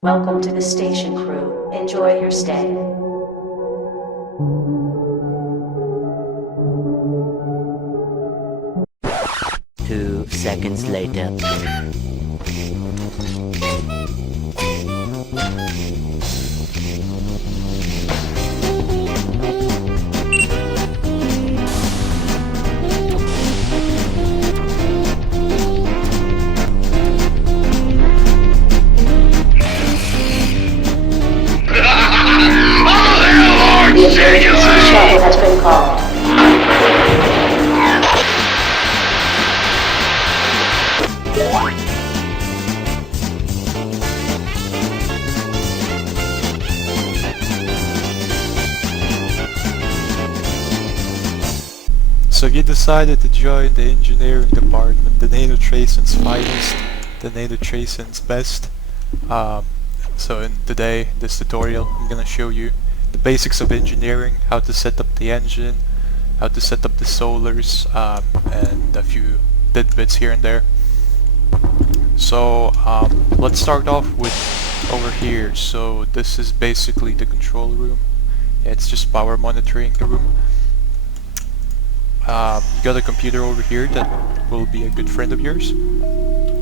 Welcome to the station, crew. Enjoy your stay. 2 seconds later. The emergency shuttle has been called. So you decided to join the engineering department, the Nanotracen's finest, the Nanotracen's best. So in this tutorial, I'm gonna show you the basics of engineering, how to set up the engine, how to set up the solars, and a few tidbits here and there. So let's start off with over here. So this is basically the control room. It's just power monitoring room. You got a computer over here that will be a good friend of yours.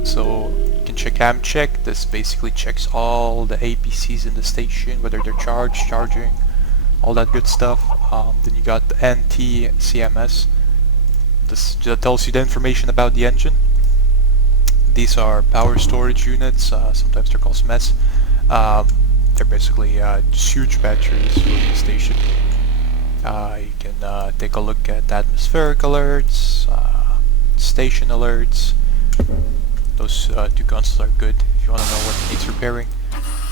So you can check check. This basically checks all the APCs in the station, whether they're charged, charging, all that good stuff. Then you got the NT-CMS. This just tells you the information about the engine. These are power storage units. Sometimes they're called SMES. They're basically just huge batteries for the station. You can take a look at atmospheric alerts, station alerts. Those two consoles are good if you want to know what needs repairing.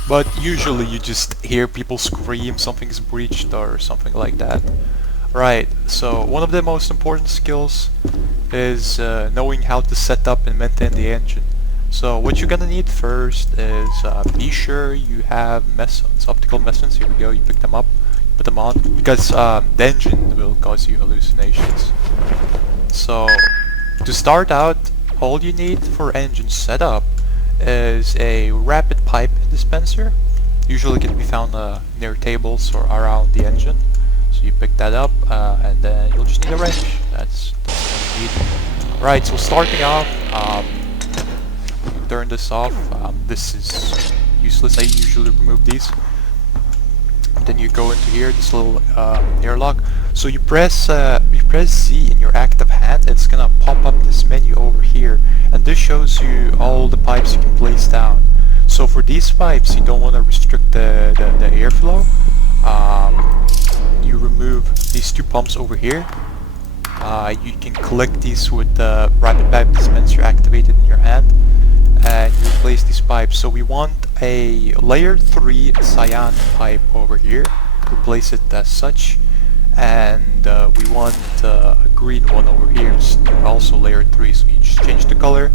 But usually you just hear people scream something's breached or something like that. Right, so one of the most important skills is knowing how to set up and maintain the engine. So what you're gonna need first is be sure you have mesons, optical mesons. Here we go, you pick them up, put them on, because the engine will cause you hallucinations. So to start out, all you need for engine setup is a rapid pipe dispenser. Usually can be found near tables or around the engine. So you pick that up and then you'll just need a wrench. That's what you need. Right, so starting off, turn this off. This is useless. I usually remove these. Then you go into here, this little airlock. So you press Z in your active hand, and it's gonna pop up this menu over here, and this shows you all the pipes you can place down. So for these pipes, you don't want to restrict the airflow. You remove these two pumps over here. You can collect these with the rapid pipe dispenser activated in your hand, and you replace these pipes. So we want a layer 3 cyan pipe over here, replace it as such, and we want a green one over here, also layer 3, so you just change the color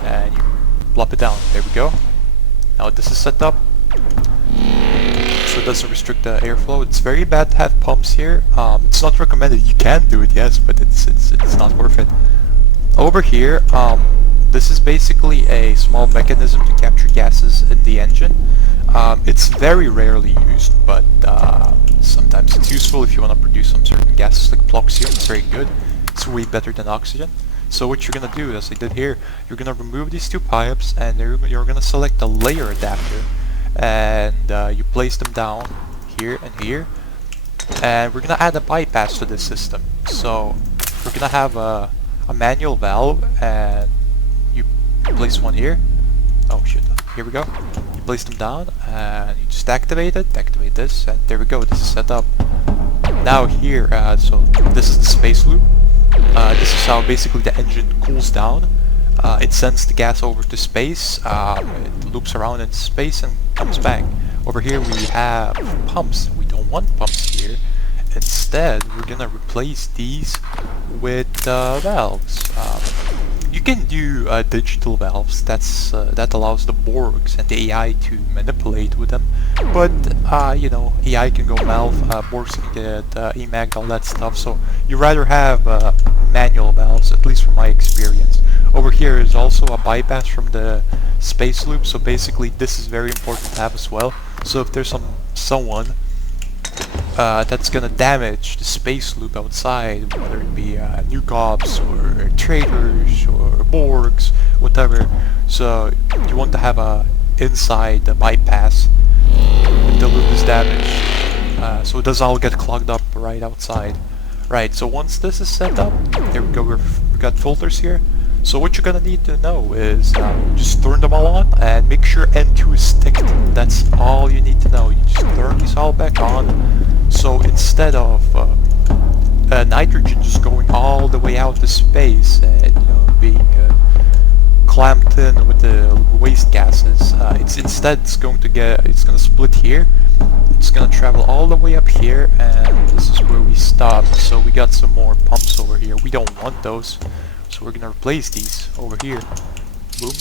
and you plop it down. There we go. Now this is set up so it doesn't restrict the airflow. It's very bad to have pumps here. It's not recommended. You can do it, yes, but it's not worth it. Over here, this is basically a small mechanism to capture gases in the engine. It's very rarely used, but sometimes it's useful if you want to produce some certain gases like Ploxium. It's very good. It's way better than oxygen. So what you're going to do, as I did here, you're going to remove these two pipes, and you're going to select the layer adapter, and you place them down here and here, and we're going to add a bypass to this system. So we're going to have a manual valve, and you place one here. Oh shit, here we go. You place them down and you just activate it, activate this, and there we go, this is set up. Now here, so this is the space loop. This is how basically the engine cools down. It sends the gas over to space, it loops around in space and comes back. Over here we have pumps. We don't want pumps here. Instead, we're gonna replace these with valves. You can do digital valves. That allows the Borgs and the AI to manipulate with them. But you know, AI can go malv, Borgs can get emagged, all that stuff. So you rather have manual valves, at least from my experience. Over here is also a bypass from the space loop, so basically this is very important to have as well. So if there's someone that's gonna damage the space loop outside, whether it be new cops or traitors or Borgs, whatever. So you want to have a inside the bypass if the loop is damaged, so it doesn't all get clogged up right outside. Right, so once this is set up, there we go, we got filters here. So what you're gonna need to know is just turn them all on and make sure N2 is ticked. That's all you need to know. You just turn these all back on. So instead of nitrogen just going all the way out to space and being clamped in with the waste gases, it's gonna split here. It's gonna travel all the way up here, and this is where we stop. So we got some more pumps over here. We don't want those, so we're gonna replace these over here. Boom.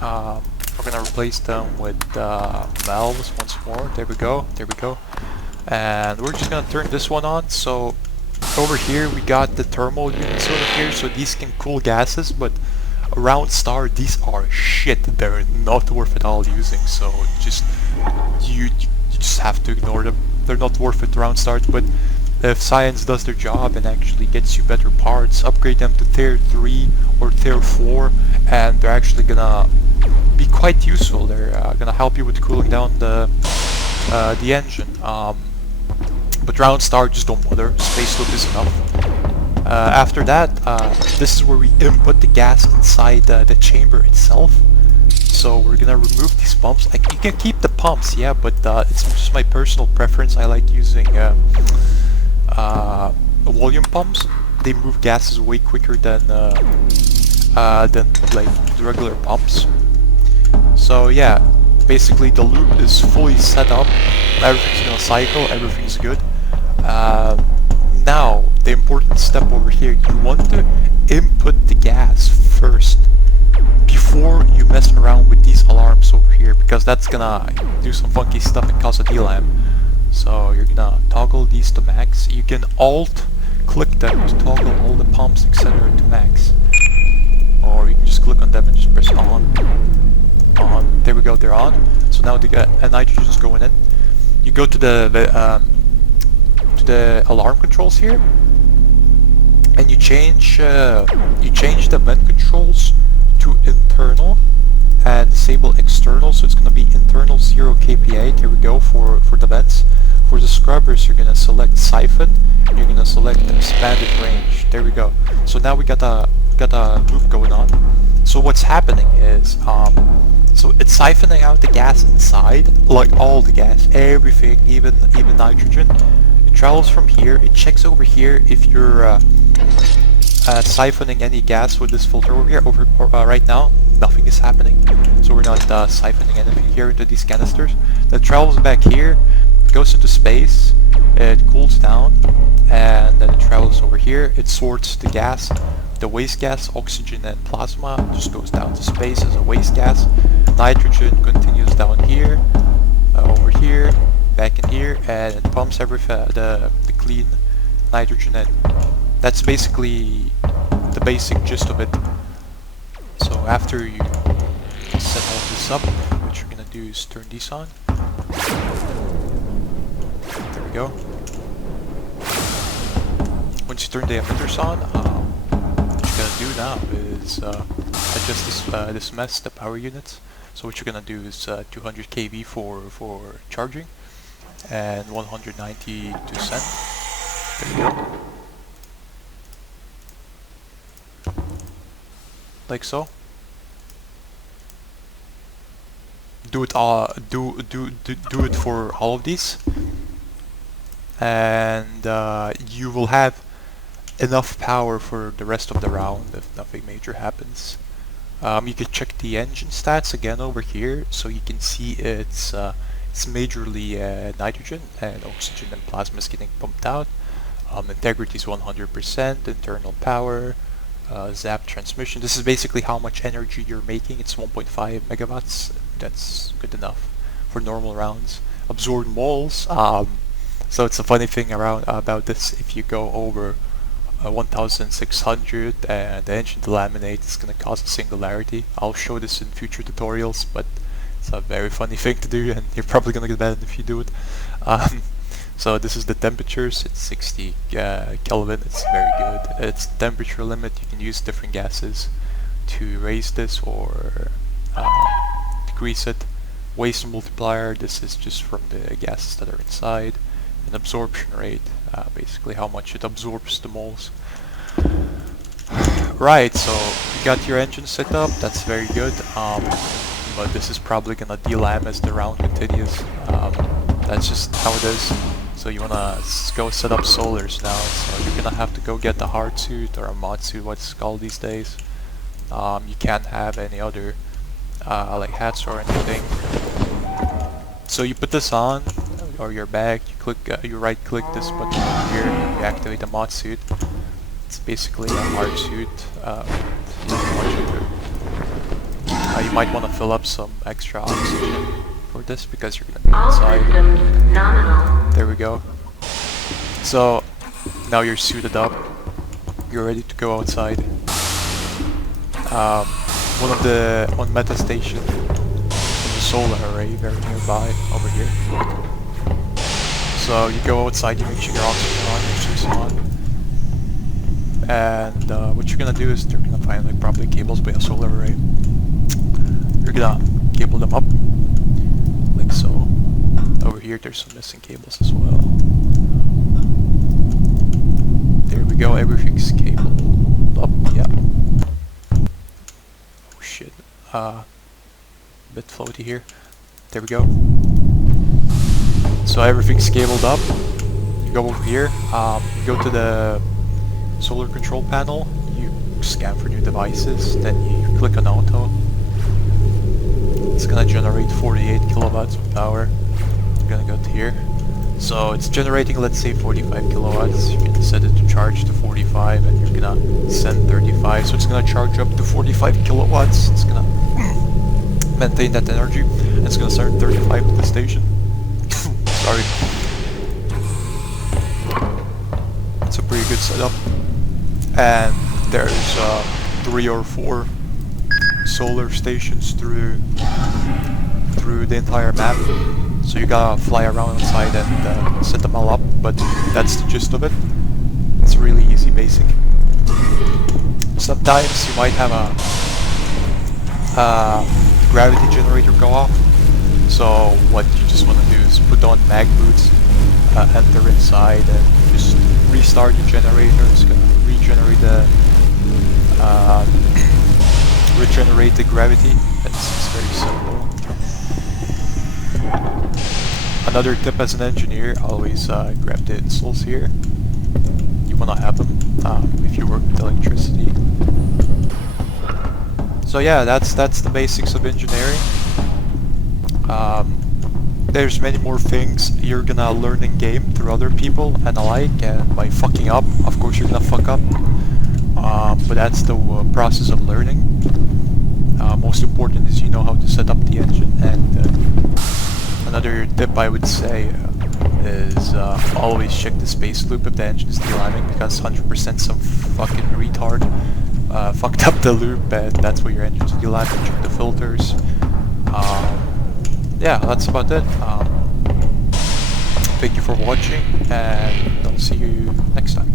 We're gonna replace them with valves once more. There we go. There we go. And we're just gonna turn this one on. So over here we got the thermal units over here, so these can cool gases, but around star these are shit. They're not worth it all using, so just you just have to ignore them. They're not worth it around stars. But if science does their job and actually gets you better parts, upgrade them to tier 3 or tier 4, and they're actually gonna be quite useful. They're gonna help you with cooling down the engine. But round star, just don't bother. Space loop is enough. After that, this is where we input the gas inside the chamber itself. So we're gonna remove these pumps. Like, you can keep the pumps, yeah, but it's just my personal preference. I like using volume pumps. They move gases way quicker than like the regular pumps. So yeah, basically the loop is fully set up. Everything's gonna cycle. Everything's good. Now the important step over here, you want to input the gas first before you mess around with these alarms over here, because that's gonna do some funky stuff and cause a DLAM. So you're gonna toggle these to max. You can alt click them to toggle all the pumps etc. to max, or you can just click on them and just press on. There we go, they're on. So now the nitrogen's going in. You go to the alarm controls here, and you change the vent controls to internal and disable external. So it's gonna be internal 0 kPa. There we go for the vents. For the scrubbers, you're gonna select siphon. And you're gonna select expanded range. There we go. So now we got a loop going on. So what's happening is so it's siphoning out the gas inside, like all the gas, everything, even nitrogen. It travels from here. It checks over here if you're siphoning any gas with this filter over here. Right now, nothing is happening, so we're not siphoning anything here into these canisters. Then travels back here, goes into space, it cools down, and then it travels over here. It sorts the gas. The waste gas, oxygen and plasma, just goes down to space as a waste gas. Nitrogen continues down here, over here, back in here, and it pumps the clean nitrogen in. That's basically the basic gist of it. So after you set all this up, what you're gonna do is turn these on. There we go. Once you turn the emitters on, gonna do now is adjust this mess, the power units. So what you're gonna do is 200 kV for charging and 190 to send. There you go, like so. Do it do it for all of these, and you will have enough power for the rest of the round if nothing major happens. You can check the engine stats again over here, so you can see it's majorly nitrogen and oxygen and plasma is getting pumped out. Integrity is 100%, internal power, zap transmission. This is basically how much energy you're making. It's 1.5 megawatts. That's good enough for normal rounds. Absorbed moles. So it's a funny thing about this. If you go over 1600 and the engine delaminate is going to cause a singularity. I'll show this in future tutorials, but it's a very funny thing to do and you're probably going to get mad if you do it. So this is the temperatures. It's 60 Kelvin. It's very good. It's temperature limit. You can use different gases to raise this or decrease it. Waste multiplier. This is just from the gases that are inside. And absorption rate. Basically how much it absorbs the moles. Right, so you got your engine set up. That's very good. But this is probably gonna delam as the round continues. That's just how it is. So you wanna go set up solars now. So you're gonna have to go get the hard suit or a mod suit, what it's called these days. You can't have any other like hats or anything. So you put this on, or your bag. You click, you right click this button here. You activate the mod suit. It's basically a hard suit. You might want to fill up some extra oxygen for this because you're gonna be inside. There we go. So now you're suited up. You're ready to go outside. One meta station, there's a solar array very nearby over here. So you go outside, you make sure your oxygen on, your suit's on. And what you're gonna do is you're gonna find like probably cables by a solar array. You're gonna cable them up, like so. Over here there's some missing cables as well. There we go, everything's cabled up, yeah. Oh shit, bit floaty here. There we go. So everything's cabled up. You go over here, you go to the solar control panel, you scan for new devices, then you click on auto. It's gonna generate 48 kilowatts of power. You're gonna go to here. So it's generating, let's say 45 kilowatts. You can set it to charge to 45 and you're gonna send 35. So it's gonna charge up to 45 kilowatts. It's gonna maintain that energy. And it's gonna send 35 to the station. Sorry. It's a pretty good setup. And there's 3 or 4 solar stations through the entire map. So you gotta fly around outside and set them all up, but that's the gist of it. It's really easy, basic. Sometimes you might have a gravity generator go off. So what you just want to do is put on mag boots, enter inside, and just restart the generator. It's gonna regenerate the gravity. It's very simple. Another tip as an engineer: always grab the installs here. You wanna have them if you work with electricity. So yeah, that's the basics of engineering. There's many more things you're gonna learn in game through other people and alike, and by fucking up, of course you're gonna fuck up. But that's the process of learning. Most important is you know how to set up the engine. And another tip I would say is always check the space loop if the engine is delamming, because 100% some fucking retard fucked up the loop, and that's where your engine's delamming. Check the filters. Yeah, that's about it. Thank you for watching, and I'll see you next time.